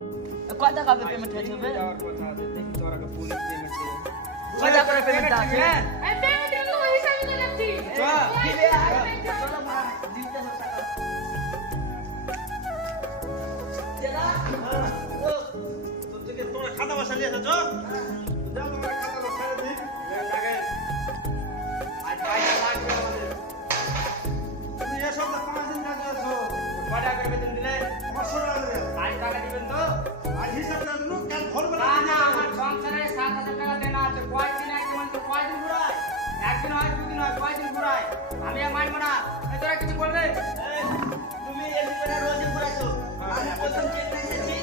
কয় টাকা পেমেন্ট হয়েছে হবে? যাওয়ার কথা আছে, দেখি তোর একটা পুলিশ নেমেছে। কয় টাকা করে পেমেন্ট আছে? এই পেমেন্ট এর তো হিসাব নিতে যাচ্ছি চলো মা দিতে হবে টাকা। চেলা ও তোর থেকে তোমরা খাতা বসা নিয়ে এসেছো? যাও তোমার খাতাটা ছেড়ে দিই। আজ পয়সা লাগবে আমাদের। তুমি এ সপ্তাহ 5 দিন কাজে আছো। কয় টাকা করে বেতন দিলে? 500 টাকা দেবে। আজ টাকা দিবেন তো? আজ হিসাব না দিলো, কাল ভোরবেলা না দিয়ে না, দেবো। আমার সংসারে 7,000 টাকা দেনা আছে। কয়দিন একদিন তো কয়দিন ঘুরায়? একদিন হয় দুদিন হয়, কয়দিন ঘুরায়? আমি আর মানবো না। এই তোরা কিছু বলবে? এই, তুমি এমনি করে রোজই ঘুরাইছো। আমি প্রথম চেন্নাই এসেছি।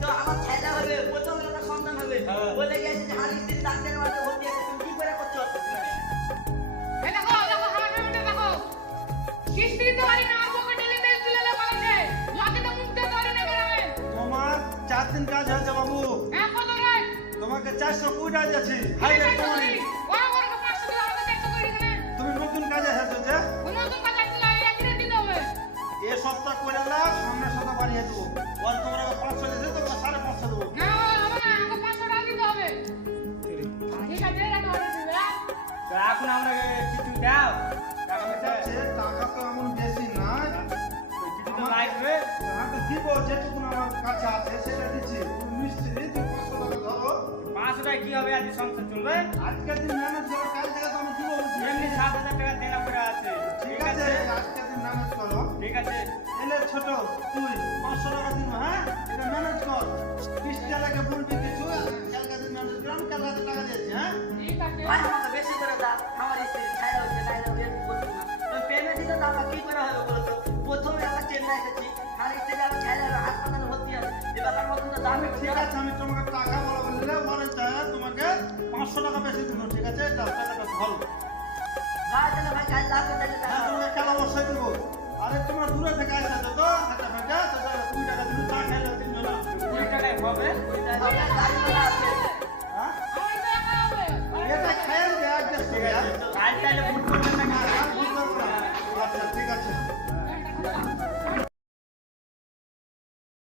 তো আমার ছেলে হবে, প্রথম একটা সন্তান হবে। বলে গেছে যে হাড়ি স্ত্রী ডাক্তারের বাড়িতে ভর্তি আছে। তুমি কি করে করছো? এই দেখো আমার পেমেন্ট দেখো কিস্তি দিতে পারি না আমাকে ডেলি বিল তুলে লে বলেছে লগে তো মুক্ত করে না বেরাবে তোমার 4 দিন কাজ হয়েছে বাবু। কত রে তোমাকে 420 টাকা দিয়েছি। হাইলাইট করি। ওরা ওরা 500 দিলে আমাকে 100 করে দিবেন তুমি নতুন কাজে এসেছো যে? ওই নতুন কাজ আসলে একদিনে দিতে হবে এ সপ্তাহ করে নাও, সামনের সপ্তাহ বাড়িয়ে দেবো। ওর তোমরা 500 দিয়েছে, তোমরা 550 দেবো। না হবে না আমাকে 500 টাকা দিতে হবে ঠিক আছে রাখো দিবে তো এখন আমরা কিছু দাও। টাকা ঠিক পয়সা আছে, টাকা তো এমন বেশি নাই। কিছু তো লাগবে। টাকা দিব, যেটুকু আমার কাছে আছে সেটা দিচ্ছি। তুমি মিষ্টি দিয়ে তুমি 500 টাকা ধরো। 500 টাকা কি হবে? আজ সংসার চলবে? আজকের দিন ম্যানেজ করো, কাল থেকে তো আমি দিব বলছি। এমনি 7,000 টাকা দেনা করে আছে। ঠিক আছে, আজকের দিন ম্যানেজ করো। ঠিক আছে। এলে ছোট, তুই 500 টাকা দিব, হ্যাঁ? এটা ম্যানেজ কর। 20 টাকা বলবি কিছু, কালকে দিন ম্যানেজ করো, আমি কালকে টাকা দিয়েছি, হ্যাঁ? ঠিক আছে ভাই আমাকে বেশি করে দাও। আমার স্ত্রী ছাইরা হচ্ছে না এটা বের করতে না। তো পেমেন্ট দিতে তো আমার কি করে হবে বলো তো? প্রথমে আমরা চেন্নাই এসেছি। হাড়ি স্ত্রী আমার ছাইরা হাসপাতালে ভর্তি আছে। এবার আমার মতন তো দামি ঠিক আছে, আমি তোমাকে টাকা বলা বললে ওরে চায় তোমাকে 500 টাকা বেশি দিব, ঠিক আছে? এটা টাকাটা ধরো। ভাই তাহলে ভাই কাজ লাগবে তাহলে হ্যাঁ, টাকা। তোমাকে কালো বসাই দেবো। আরে তোমরা দূরে থেকে আসছো তো, হাঁটা হাঁটা, তো 20 টাকা দিলে চা খাইলে 3 জনা। 20 টাকায় হবে? ওইটা আমার গাড়ি ভাড়া আছে। হ্যাঁ? আমার তো একা হবে এটা খাইয়ে দেবে, adjust ঠিক করে, আছে। হ্যাঁ? কাল তাহলে